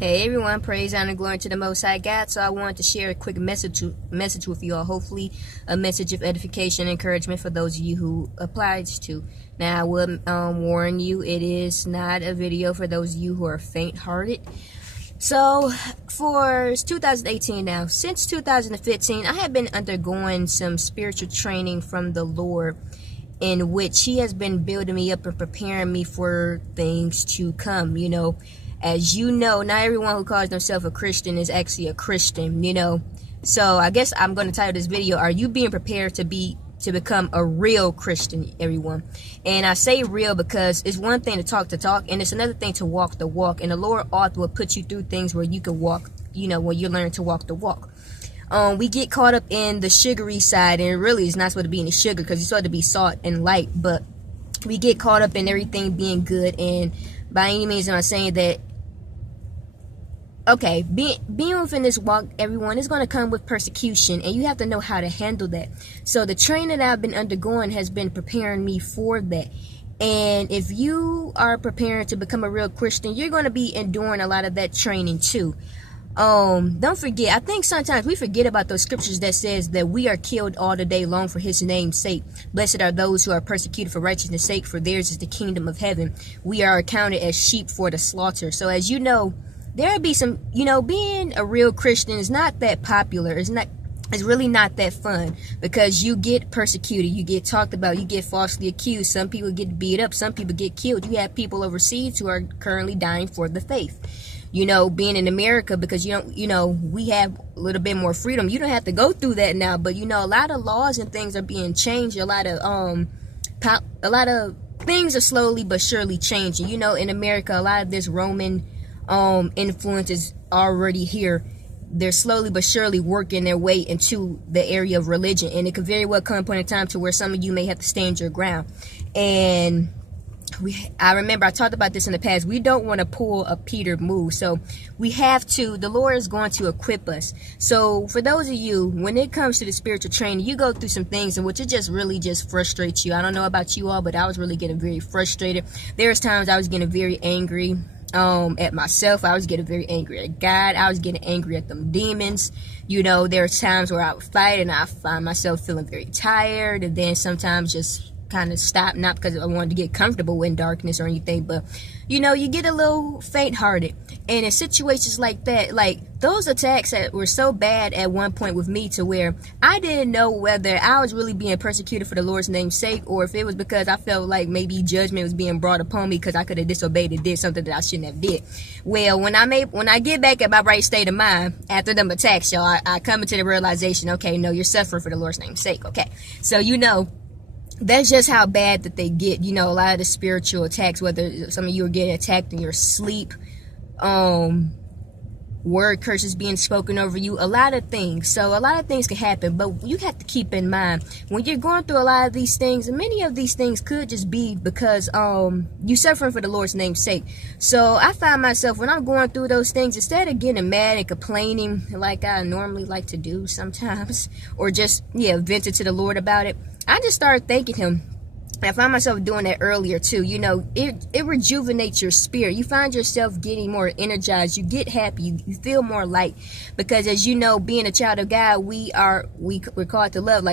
Hey everyone, praise, honor, glory to the Most High God. So I wanted to share a quick message with you all. Hopefully a message of edification and encouragement for those of you who applies to. Now I will warn you, it is not a video for those of you who are faint-hearted. So for 2018 now, since 2015, I have been undergoing some spiritual training from the Lord, in which He has been building me up and preparing me for things to come. As you know, not everyone who calls themselves a Christian is actually a Christian, So I guess I'm going to title this video, Are You Being Prepared to become a real Christian, everyone? And I say real because it's one thing to talk, and it's another thing to walk the walk. And the Lord will put you through things where you can walk, when you learn to walk the walk. We get caught up in the sugary side, and really it's not supposed to be any sugar because it's supposed to be salt and light, but we get caught up in everything being good. And by any means am I saying that, okay, being within this walk, everyone, is going to come with persecution, and you have to know how to handle that. So the training that I've been undergoing has been preparing me for that. And if you are preparing to become a real Christian, you're going to be enduring a lot of that training too. Don't forget, I think sometimes we forget about those scriptures that says that we are killed all the day long for His name's sake. Blessed are those who are persecuted for righteousness' sake, for theirs is the kingdom of heaven. We are accounted as sheep for the slaughter. So as you know, there'll be some, being a real Christian is not that popular. It's really not that fun, because you get persecuted, you get talked about, you get falsely accused. Some people get beat up, some people get killed. You have people overseas who are currently dying for the faith. Being in America, because we have a little bit more freedom. You don't have to go through that now, but a lot of laws and things are being changed. A lot of things are slowly but surely changing. In America, a lot of this Roman influence is already here. They're slowly but surely working their way into the area of religion, and it could very well come a point in time to where some of you may have to stand your ground. And I remember I talked about this in the past. We don't want to pull a Peter move, so we have to. The Lord is going to equip us. So for those of you, when it comes to the spiritual training, you go through some things in which it just really frustrates you. I don't know about you all, but I was really getting very frustrated. There's times I was getting very angry at myself. I was getting very angry at God. I was getting angry at them demons. There are times where I would fight and I find myself feeling very tired, and then sometimes just kind of stop, not because I wanted to get comfortable in darkness or anything, but you get a little faint-hearted. And in situations like that, like those attacks that were so bad at one point with me, to where I didn't know whether I was really being persecuted for the Lord's name's sake, or if it was because I felt like maybe judgment was being brought upon me because I could have disobeyed and did something that I shouldn't have did. Well, when I get back at my right state of mind after them attacks, y'all, I come into the realization, okay, no, you're suffering for the Lord's name's sake. Okay, so that's just how bad that they get. A lot of the spiritual attacks, whether some of you are getting attacked in your sleep, word curses being spoken over you, a lot of things. So a lot of things can happen, but you have to keep in mind when you're going through a lot of these things, and many of these things could just be because you suffering for the Lord's name's sake. So I find myself, when I'm going through those things, instead of getting mad and complaining like I normally like to do sometimes, or just vent it to the Lord about it, I just started thanking Him. I find myself doing that earlier too. It rejuvenates your spirit. You find yourself getting more energized. You get happy. You feel more light, because as you know, being a child of God, we're called to love.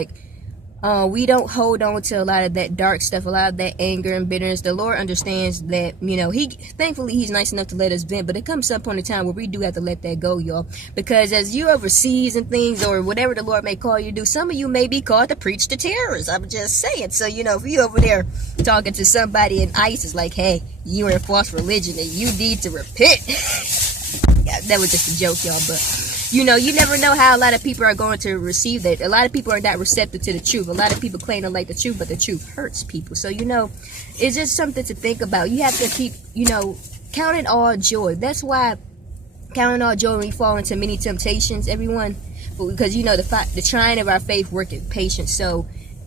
We don't hold on to a lot of that dark stuff, a lot of that anger and bitterness. The Lord understands that, thankfully He's nice enough to let us vent, but it comes some point in time where we do have to let that go, y'all. Because as you overseas and things, or whatever the Lord may call you to do, some of you may be called to preach to terrorists. I'm just saying. So, if you over there talking to somebody in ISIS like, hey, you're in false religion and you need to repent. Yeah, that was just a joke, y'all, but you never know how a lot of people are going to receive that. A lot of people are not receptive to the truth. A lot of people claim to like the truth, but the truth hurts people. So, it's just something to think about. You have to keep, count it all joy. That's why count it all joy when we fall into many temptations, everyone. Because, the trying of our faith worketh patience. So,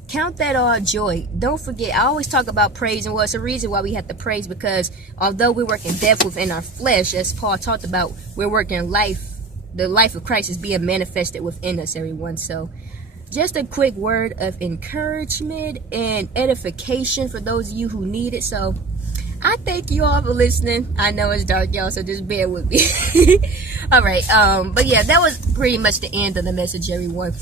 count that all joy. Don't forget, I always talk about praise, and it's a reason why we have to praise, because although we're working death within our flesh, as Paul talked about, we're working life. The life of Christ is being manifested within us, everyone. So just a quick word of encouragement and edification for those of you who need it. So I thank you all for listening. I know it's dark, y'all, so just bear with me. All right. But yeah, that was pretty much the end of the message, everyone.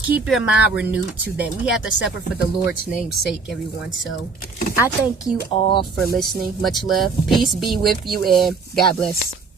Keep your mind renewed to that. We have to suffer for the Lord's name's sake, everyone. So I thank you all for listening. Much love. Peace be with you, and God bless.